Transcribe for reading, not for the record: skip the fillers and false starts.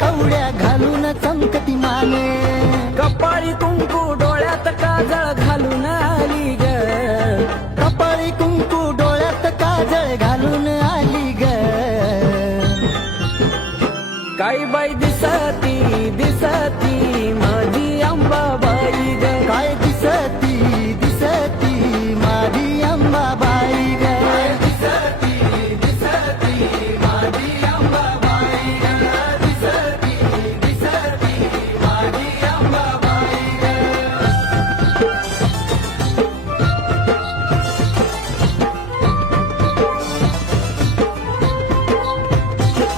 कवड्या घालून चमकती माने, कपाळी कुंकू डोळ्यात काजळ घालून आली ग, कपाळी कुंकू डोळ्यात काजळ घालून आली ग. काही बाई दिसती दिसती